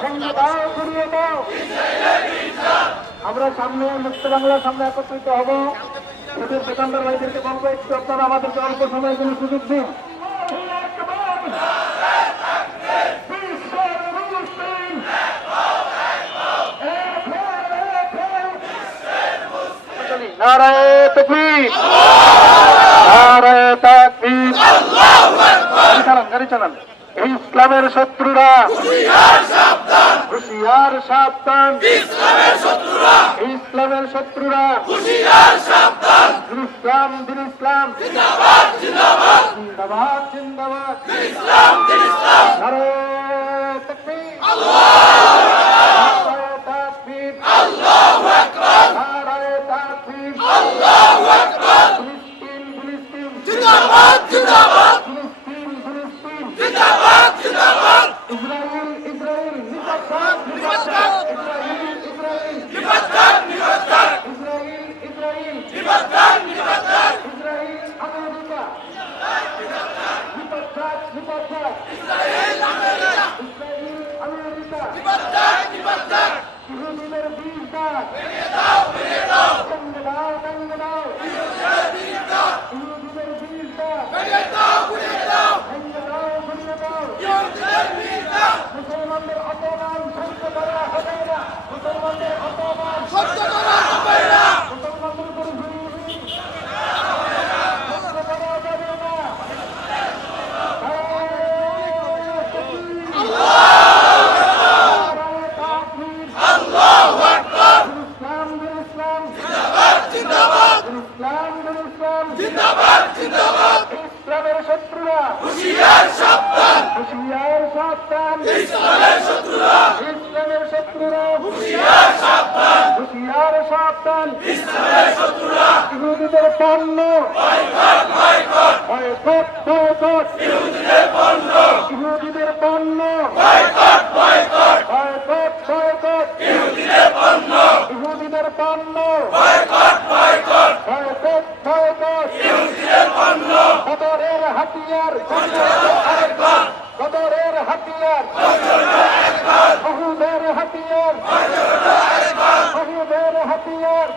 ভেঙে দাও, ঘুরিয়ে দাও। আমরা সামনে মুক্ত বাংলার সামনে একত্রিত হব। এদের দোকানদার ভাইদেরকে বলবো একটু আপনারা আমাদেরকে অল্প সময়ের জন্য সুযোগ দিন। নারায়ে তাকবীর, নারায়ে তাকবীর। গাড়ি চালান। এই ইসলামের শত্রুরা হুঁশিয়ার সাবধান, হুঁশিয়ার সাবধান। ইসলামের শত্রুরা, ইসলামের শত্রুরা হুঁশিয়ার সাবধান। ইসলাম দিন ইসলাম, জিন্দাবাদ জিন্দাবাদ, জিন্দাবাদ জিন্দাবাদ, ইসলাম দিন ইসলাম। নারায়ে তাকবীর, আল্লাহু আকবার, নারায়ে তাকবীর, আল্লাহু আকবার, নারায়ে তাকবীর, আল্লাহু আকবার। ফিলিস্তিন ফিলিস্তিন, জিন্দাবাদ জিন্দাবাদ, ফিলিস্তিন ফিলিস্তিন, জিন্দাবাদ জিন্দাবাদ। ইসরাইল ইসরাইল, নিপাত নিপাত, ইসরাইল ইসরাইল, নিপাত নিপাত, ইসরাইল ইসরাইল, নিপাত নিপাত, ইসরাইল আমেরিকা, নিপাত নিপাত, ইসরাইল আমেরিকা, ইসরাইল আমেরিকা, নিপাত নিপাত। ইহুদিদের বীজ দাও, ভেঙে দাও, ভেঙে দাও, ভেঙে দাও, ভেঙে দাও। ইহুদিদের বীজ দাও, ইহুদিদের বীজ দাও, ভেঙে দাও, ভেঙে দাও, ভেঙে দাও, ভেঙে দাও। ইহুদিদের বীজ দাও। মুসলমানদের অপমান সহ্য করা হবে না, মুসলমানদের অপমান সহ্য করা হবে না, মুসলমানদের উপর জুলুম সহ্য করা যাবে না। আল্লাহু আকবার, ইসলাম দিন ইসলাম, জিন্দাবাদ জিন্দাবাদ, ইসলাম দিন ইসলাম, জিন্দাবাদ জিন্দাবাদ। ইসলামের শত্রুরা হুঁশিয়ার সাবধান, হুঁশিয়ার সাবধান। ইসলামের শত্রুরা, ইসলামের শত্রুরা হুঁশিয়ার সাবধান, হুঁশিয়ার সাবধান। ইসলামের শত্রুরা ইহুদিদের পণ্য বয়কট বয়কট, বয়কট বয়কট। ইহুদিদের পণ্য, ইহুদিদের পণ্য বয়কট বয়কট, বয়কট বয়কট। ইহুদিদের পণ্য, ইহুদিদের পণ্য বয়কট বয়কট, বয়কট বয়কট। ইহুদিদের পণ্য বদরের হাতিয়ার, আরেকবার বদরের হাতিয়ার, আরেকবার উহুদের হাতিয়ার, আরেকবার উহুদের হাতিয়ার,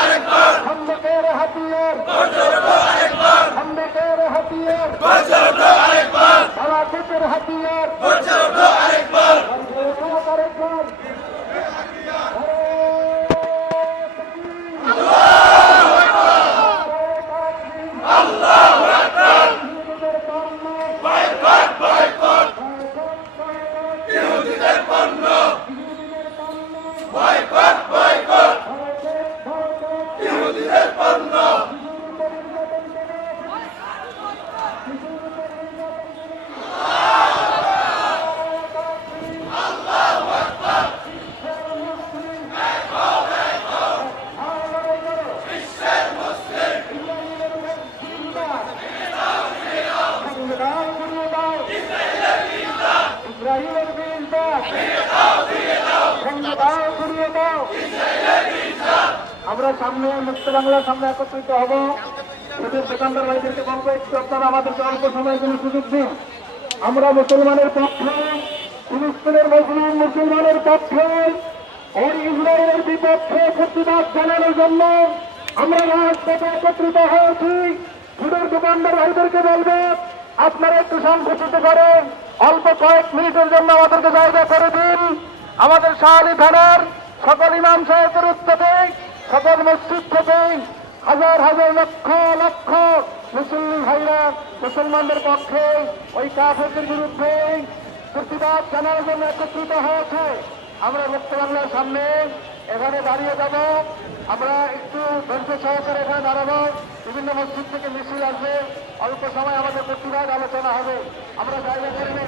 আরেকবার খন্দকের হাতিয়ার, আরেকবার খন্দকের হাতিয়ার, আরেকবার বালাকোটের হাতিয়ার, আরেকবার আরেকবার। ইসরাইলের বীজ দাও, ভেঙে দাও, ঘুরিয়ে দাও। আমরা সামনে মুক্ত বাংলার সামনে একত্রিত হব। এদের দোকানদার ভাইদেরকে বলবো একটু আপনারা আমাদেরকে অল্প সময়ের জন্য সুযোগ দিন। আমরা মুসলমানের পক্ষে, ফিলিস্তিনের মুসলিম মুসলমানের পক্ষে, ওই ইসরায়েলের বিপক্ষে প্রতিবাদ জানানোর জন্য আমরা রাজপথে একত্রিত হয়েছি। ফুলের দোকানদার ভাইদেরকে বলবো আপনারা একটু সংকুচিত করেন, অল্প কয়েক মিনিটের জন্য আমাদেরকে জায়গা করে দিন। আমাদের শাহলী থানার সকল ইমাম সাহেবের উদ্যোগে, সকল মসজিদ থেকে হাজার হাজার লক্ষ লক্ষ মুসলিম ভাইরা মুসলমানদের পক্ষে ওই কাফেরদের বিরুদ্ধে প্রতিবাদ জানানোর জন্য একত্রিত হয়েছে। আমরা মুক্ত বাংলার সামনে এখানে দাঁড়িয়ে যাব। আমরা একটু ধৈর্য সহকারে এখানে দাঁড়াবো। বিভিন্ন মসজিদ থেকে মিছিল আসবে, অল্প সময় আমাদের প্রতিবাদ আলোচনা হবে। আমরা জায়গা করে নিই।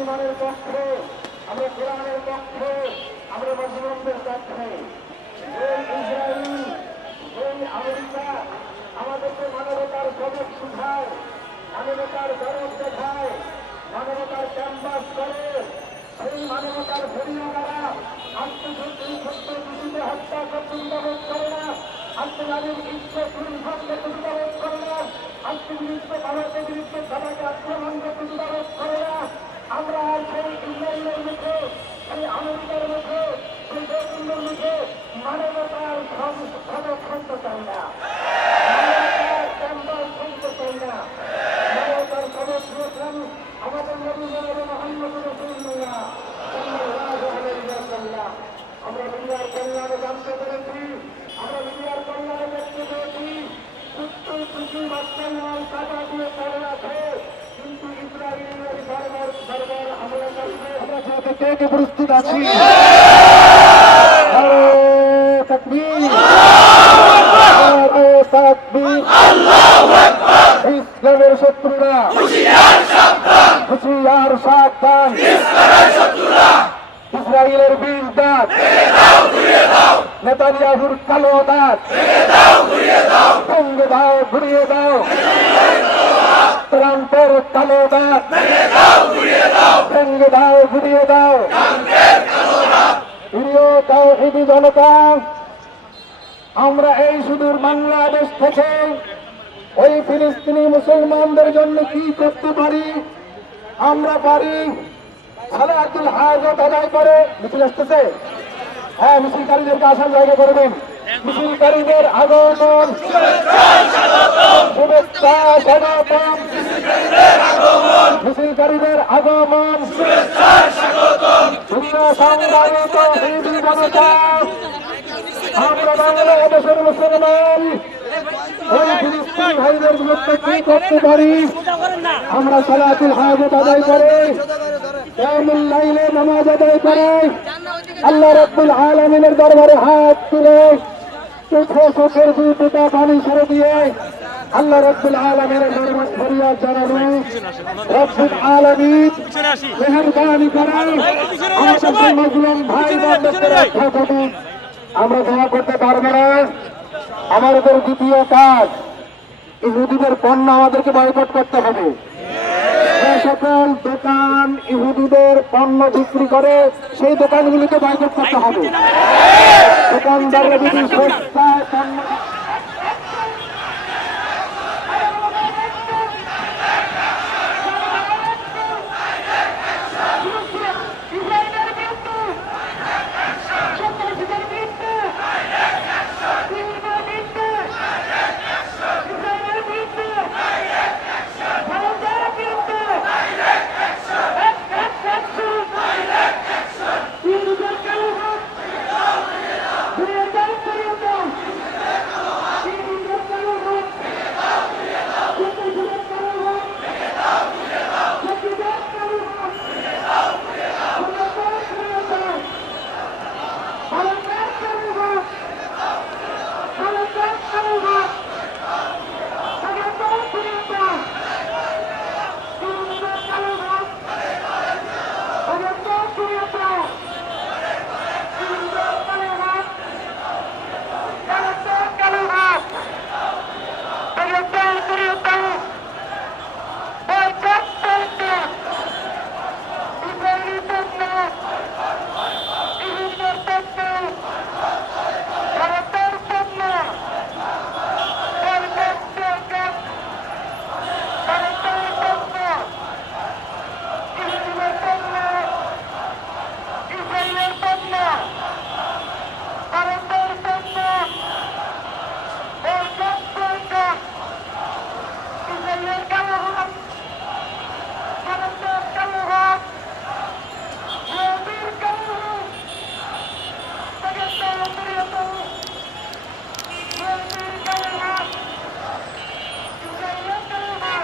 মুসলমানের পক্ষে, আমরা কোরআনের পক্ষে, আমরা মুসলমানদের পক্ষে। এই ইসরায়েল, এই আমেরিকা আমাদেরকে মানবতার সবক শিখায়, মানবতার গরব দেখায়, মানবতার ক্যাম্পাস করে। সেই মানবতার ভরিয়ারা আত্মশক্তি সত্য দুটিতে হত্যা প্রতিবাদ করে না, আত্মনারীর ইচ্ছে পুরুষকে প্রতিবাদ করে না, আত্মবিরুদ্ধে ভারতের বিরুদ্ধে সবাইকে আক্রমণকে প্রতিবাদ করে না। আমরা আর সেই ইসরায়েলের মুখে, সেই আমেরিকার মুখে, সেই দেশগুলোর মুখে মানবতার সদক শুনতে চাই না, মানবতার ক্যাম্পাস শুনতে চাই না। মানবতার সদক শুনেছেন আমাদের নবী মোহাম্মদ রাসূলুল্লাহ সাল্লাল্লাহু আলাইহি ওয়াসাল্লাম। আমরা দুনিয়ার কল্যাণে জানতে পেরেছি, আমরা দুনিয়ার কল্যাণে দেখতে পেরেছি, সত্তর কোটি বাচ্চার টাকা দিয়ে পড়ে আছে, কিন্তু ইসরায়েলের বারবার হামলা করবে। আমরা সাথে কে কে প্রস্তুত আছি? তাকবীর, তাকবীর, ইসলামের শত্রুরা হুঁশিয়ার সাবধান, ইসরায়েলের বীজ দাঁত, নেতানিয়াহুর কালো দাঁত ভেঙে দাও, ঘুরিয়ে দাও, ট্রাম্পের কালো দাঁত ভেঙে দাও, ঘুরিয়ে দাও। প্রিয় তাওহীদি জনতা, আমরা এই সুদূর বাংলাদেশ থেকে ওই ফিলিস্তিনি মুসলমানদের জন্য কি করতে পারি? আমরা পারি সালাতুল হাজত আদায় করে। মিছিল আসতেছে, হ্যাঁ, মিছিলকারীদেরকে আসার জায়গা করে দিন। মিছিলকারীদের আগমন, শুভেচ্ছা স্বাগতম, মিছিলকারীদের আগমন, সংগ্রামিত হিন্দু জনতা, আমরা বাংলাদেশের মুসলমান ওই ফিলিস্তিনি ভাইদের বিরুদ্ধে কি করতে পারি? আমরা সালাতুল হাজত আদায় করে, কিয়ামুল লাইলে নামাজ আদায় করে, আল্লাহ রাব্বুল আলামিনের দরবারে হাত তুলে চোখের দুই ফোঁটা পানি ছেড়ে দিয়ে আল্লাহ রাব্বুল আলামিনের দরবারে ফরিয়াদ জানানো, রব্বুল আলামিন মেহেরবানি করে আমাদের মুসলিম ভাই বোনদেরকে রক্ষা করুন। আমরা দোয়া করতে পারবো না। আমাদের দ্বিতীয় কাজ, ইহুদিদের পণ্য আমাদেরকে বয়কট করতে হবে। যে সকল দোকান ইহুদিদের পণ্য বিক্রি করে সেই দোকানগুলিকে বয়কট করতে হবে। দোকানদাররা যদি সস্তায় পণ্য